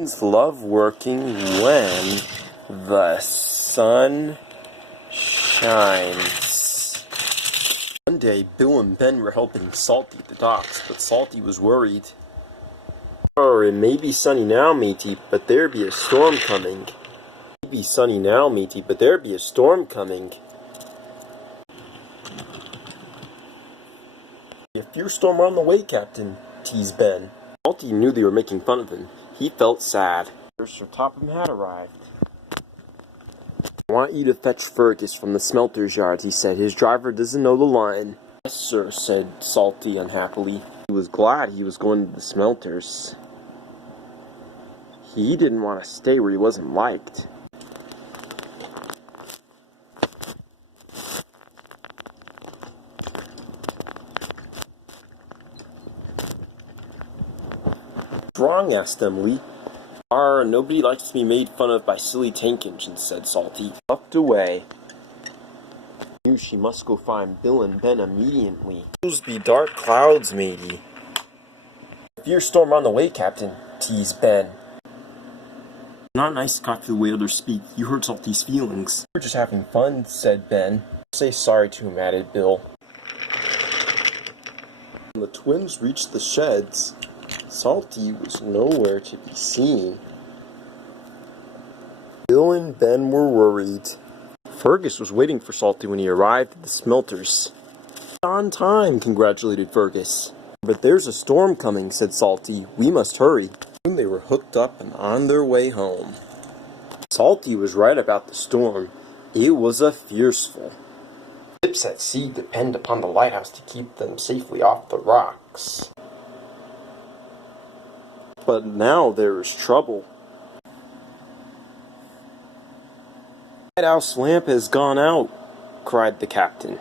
Love working when the sun shines. One day, Bill and Ben were helping Salty at the docks, but Salty was worried. "Oh, it may be sunny now, matey, but there be a storm coming." "It may be sunny now, matey, but there be a storm coming." "A fierce storm on the way, Captain," teased Ben. Salty knew they were making fun of him. He felt sad. Sir Topham had arrived. "I want you to fetch Fergus from the smelter's yard," he said. "His driver doesn't know the line." "Yes, sir," said Salty unhappily. He was glad he was going to the smelters. He didn't want to stay where he wasn't liked. "What's wrong?" asked Emily. Nobody likes to be made fun of by silly tank engines," said Salty. Tucked away. Knew she must go find Bill and Ben immediately. "Those be dark clouds, matey." "A fierce storm on the way, Captain," teased Ben. "Not nice to copy the way others speak. You hurt Salty's feelings." "We're just having fun," said Ben. "Say sorry to him," added Bill. When the twins reached the sheds, Salty was nowhere to be seen. Bill and Ben were worried. Fergus was waiting for Salty when he arrived at the smelters. "On time," congratulated Fergus. "But there's a storm coming," said Salty. "We must hurry." Soon they were hooked up and on their way home. Salty was right about the storm. It was a fearful. Ships at sea depend upon the lighthouse to keep them safely off the rocks. But now there is trouble. "The lighthouse lamp has gone out," cried the captain.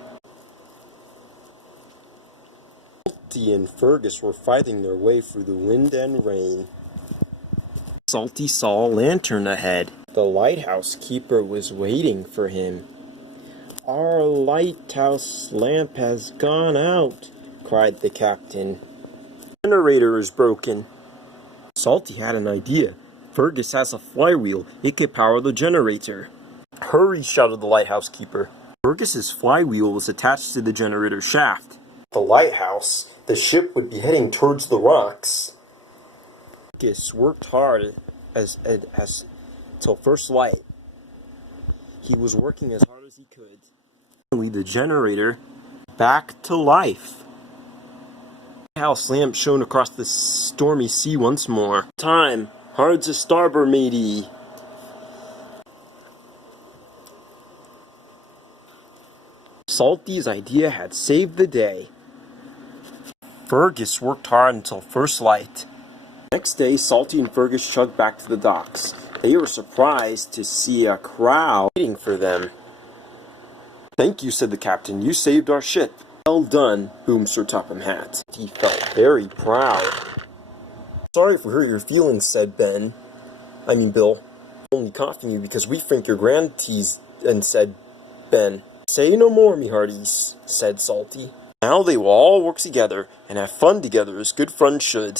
Salty and Fergus were fighting their way through the wind and rain. Salty saw a lantern ahead. The lighthouse keeper was waiting for him. "Our lighthouse lamp has gone out," cried the captain. "The generator is broken." Salty had an idea. "Fergus has a flywheel. It could power the generator." "Hurry," shouted the lighthouse keeper. Fergus's flywheel was attached to the generator shaft. The lighthouse, the ship would be heading towards the rocks. Fergus worked hard till first light. He was working as hard as he could. Finally, the generator back to life. The lighthouse lamp shone across the stormy sea once more. "Time! Hard to starboard, matey!" Salty's idea had saved the day. Fergus worked hard until first light. Next day, Salty and Fergus chugged back to the docks. They were surprised to see a crowd waiting for them. "Thank you," said the captain. "You saved our ship." "Well done," boomed Sir Topham Hatt. He felt very proud. "Sorry if we hurt your feelings," said Bill. "Only coughing you because we think you're grand," teased and said Ben. "Say no more, me hearties," said Salty. "Now they will all work together and have fun together as good friends should."